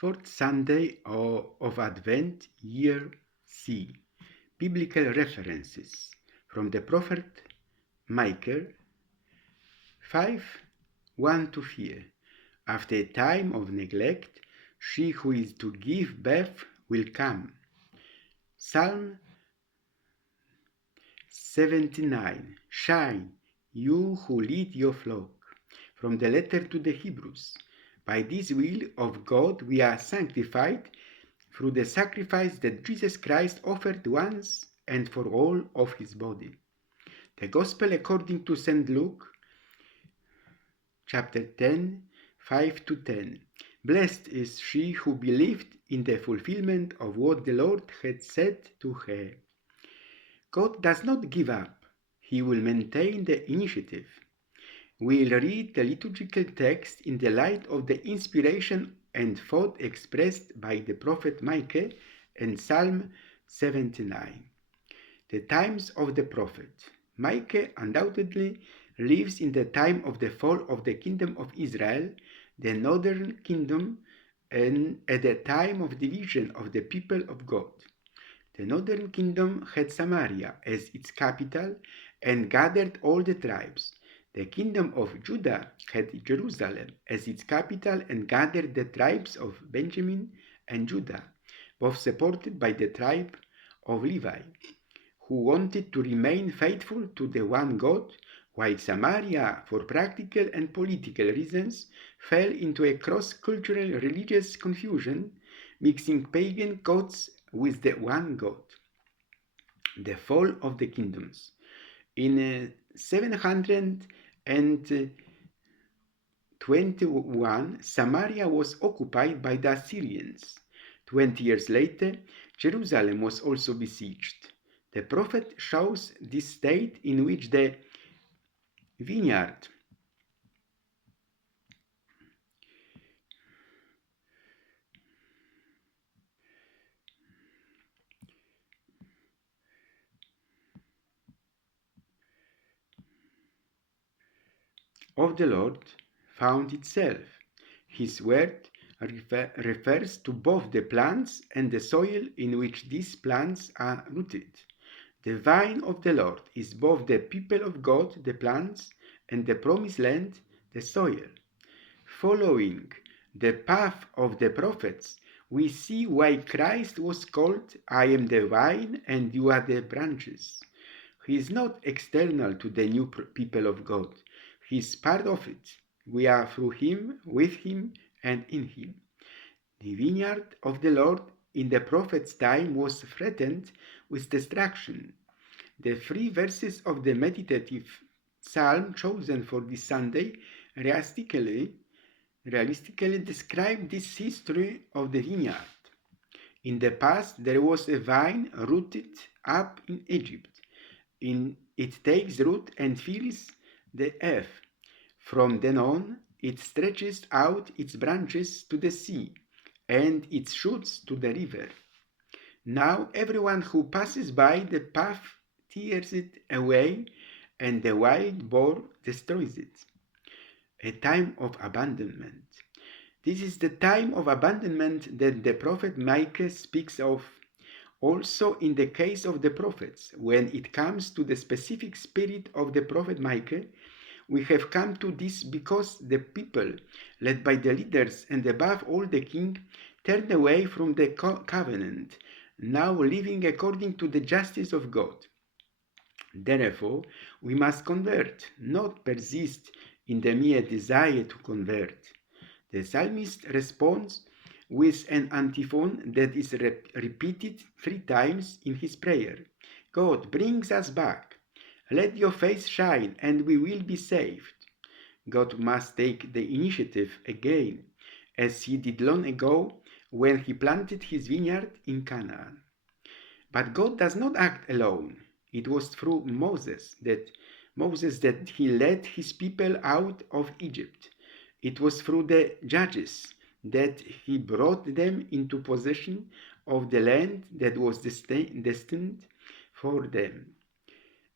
Fourth Sunday of Advent, Year C. Biblical references from the prophet Micah 5 1 to 4. After a time of neglect, she who is to give birth will come. Psalm 79. Shine, you who lead your flock. From the letter to the Hebrews. By this will of God we are sanctified through the sacrifice that Jesus Christ offered once and for all of his body. The Gospel according to St. Luke, chapter 10, 5 to 10. Blessed is she who believed in the fulfillment of what the Lord had said to her. God does not give up. He will maintain the initiative. We'll read the liturgical text in the light of the inspiration and thought expressed by the prophet Micah and Psalm 79. The times of the prophet. Micah undoubtedly lives in the time of the fall of the kingdom of Israel, the northern kingdom, and at the time of division of the people of God. The northern kingdom had Samaria as its capital and gathered all the tribes. The kingdom of Judah had Jerusalem as its capital and gathered the tribes of Benjamin and Judah, both supported by the tribe of Levi, who wanted to remain faithful to the one God, while Samaria, for practical and political reasons, fell into a cross-cultural religious confusion, mixing pagan gods with the one God. The fall of the kingdoms. In 721, Samaria was occupied by the Assyrians. 20 years later, Jerusalem was also besieged. The prophet shows this state in which the vineyard of the Lord found itself. His word refers to both the plants and the soil in which these plants are rooted. The vine of the Lord is both the people of God, the plants, and the promised land, the soil. Following the path of the prophets, we see why Christ was called, I am the vine and you are the branches. He is not external to the new people of God. He is part of it. We are through him, with him, and in him. The vineyard of the Lord in the prophet's time was threatened with destruction. The 3 verses of the meditative psalm chosen for this Sunday realistically describe this history of the vineyard. In the past, there was a vine rooted up in Egypt. It takes root and fills the earth. From then on, it stretches out its branches to the sea and its shoots to the river. Now everyone who passes by the path tears it away, and the wild boar destroys it. A time of abandonment. This is the time of abandonment that the prophet Micah speaks of. Also in the case of the prophets, when it comes to the specific spirit of the prophet Micah, we have come to this because the people, led by the leaders and above all the king, turned away from the covenant, now living according to the justice of God. Therefore, we must convert, not persist in the mere desire to convert. The psalmist responds with an antiphon that is repeated 3 times in his prayer. God brings us back. Let your face shine and we will be saved. God must take the initiative again, as he did long ago when he planted his vineyard in Canaan. But God does not act alone. It was through Moses that he led his people out of Egypt. It was through the judges that he brought them into possession of the land that was destined for them.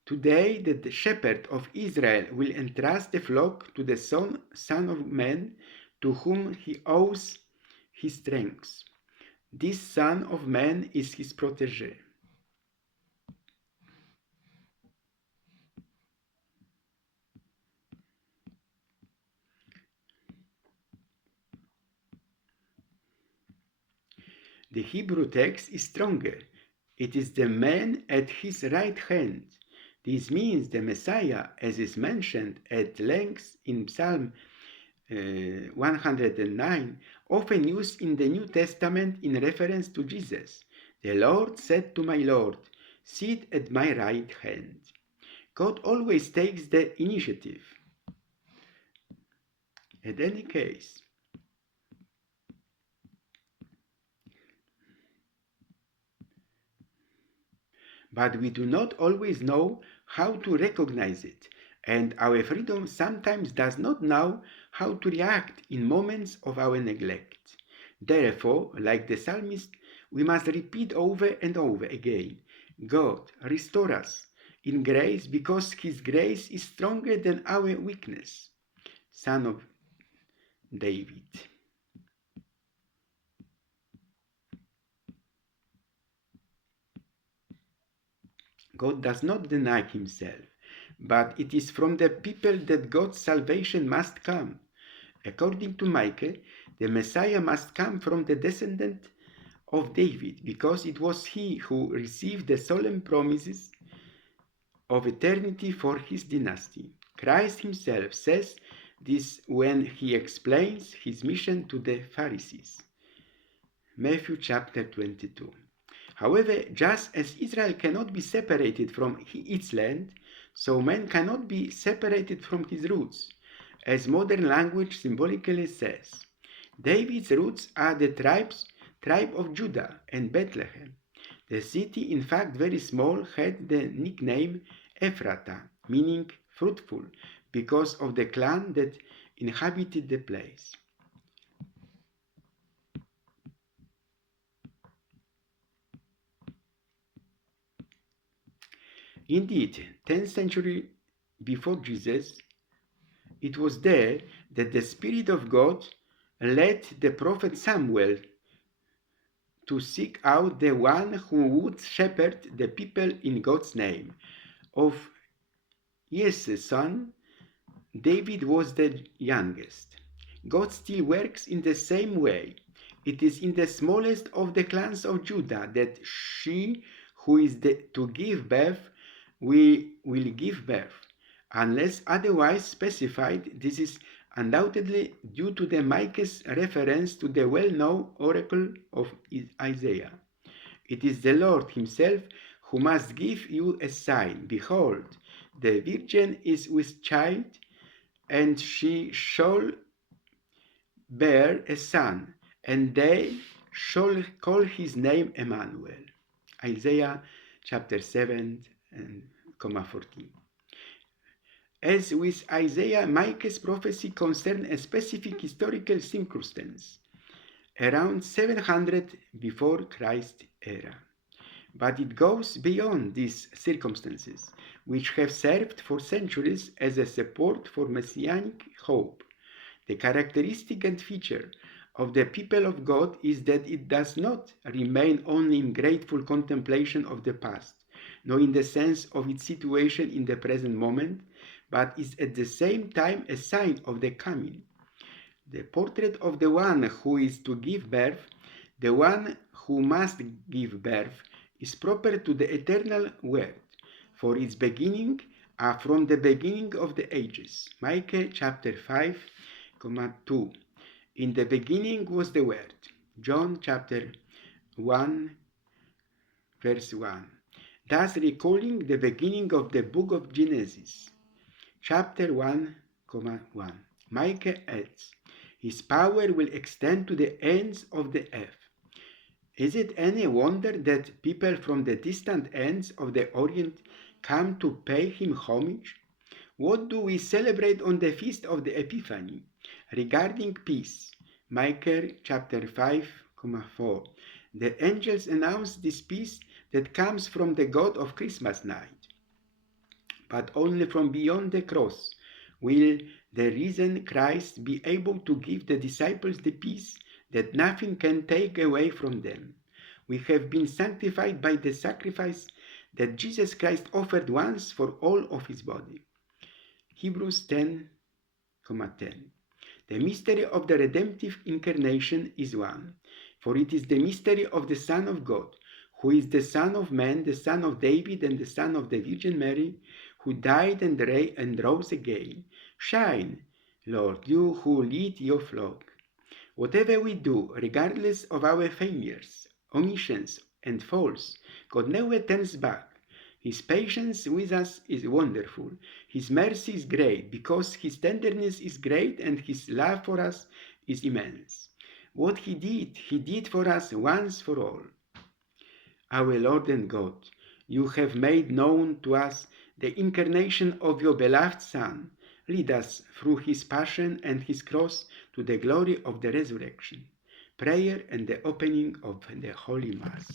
Today, the shepherd of Israel will entrust the flock to the Son of Man, to whom he owes his strength. This Son of Man is his protege. The Hebrew text is stronger. It is the man at his right hand. This means the Messiah, as is mentioned at length in Psalm 109, often used in the New Testament in reference to Jesus. The Lord said to my Lord, "Sit at my right hand." God always takes the initiative. In any case, but we do not always know how to recognize it, and our freedom sometimes does not know how to react in moments of our neglect. Therefore, like the psalmist, we must repeat over and over again, "God, restore us in grace, because His grace is stronger than our weakness." Son of David. God does not deny himself, but it is from the people that God's salvation must come. According to Micah, the Messiah must come from the descendant of David, because it was he who received the solemn promises of eternity for his dynasty. Christ himself says this when he explains his mission to the Pharisees. Matthew chapter 22. However, just as Israel cannot be separated from its land, so man cannot be separated from his roots, as modern language symbolically says. David's roots are the tribe of Judah and Bethlehem. The city, in fact very small, had the nickname Ephrata, meaning fruitful, because of the clan that inhabited the place. Indeed, 10th century before Jesus, it was there that the Spirit of God led the prophet Samuel to seek out the one who would shepherd the people in God's name. Of Jesse's son, David was the youngest. God still works in the same way. It is in the smallest of the clans of Judah that she who is to give birth will give birth. Unless otherwise specified, this is undoubtedly due to the Micah's reference to the well-known oracle of Isaiah. It is the Lord himself who must give you a sign. Behold, the virgin is with child, and she shall bear a son, and they shall call his name Emmanuel. Isaiah chapter 7 and 14. As with Isaiah, Micah's prophecy concerned a specific historical circumstance around 700 before Christ's era. But it goes beyond these circumstances, which have served for centuries as a support for messianic hope. The characteristic and feature of the people of God is that it does not remain only in grateful contemplation of the past, nor in the sense of its situation in the present moment, but is at the same time a sign of the coming. The portrait of the one who is to give birth, the one who must give birth, is proper to the eternal word, for its beginning are from the beginning of the ages. Micah chapter 5, 2. In the beginning was the word. John chapter 1, verse 1. Thus recalling the beginning of the book of Genesis. Chapter 1, 1. Micah adds, his power will extend to the ends of the earth. Is it any wonder that people from the distant ends of the Orient come to pay him homage? What do we celebrate on the feast of the Epiphany? Regarding peace, Micah chapter 5, 4. The angels announce this peace that comes from the God of Christmas night. But only from beyond the cross will the risen Christ be able to give the disciples the peace that nothing can take away from them. We have been sanctified by the sacrifice that Jesus Christ offered once for all of his body. Hebrews 10:10. The mystery of the redemptive incarnation is one, for it is the mystery of the Son of God, who is the Son of Man, the Son of David, and the Son of the Virgin Mary, who died and rose again. Shine, Lord, you who lead your flock. Whatever we do, regardless of our failures, omissions, and faults, God never turns back. His patience with us is wonderful. His mercy is great because his tenderness is great and his love for us is immense. What he did for us once for all. Our Lord and God, you have made known to us the incarnation of your beloved Son. Lead us through his passion and his cross to the glory of the resurrection. Prayer and the opening of the Holy Mass.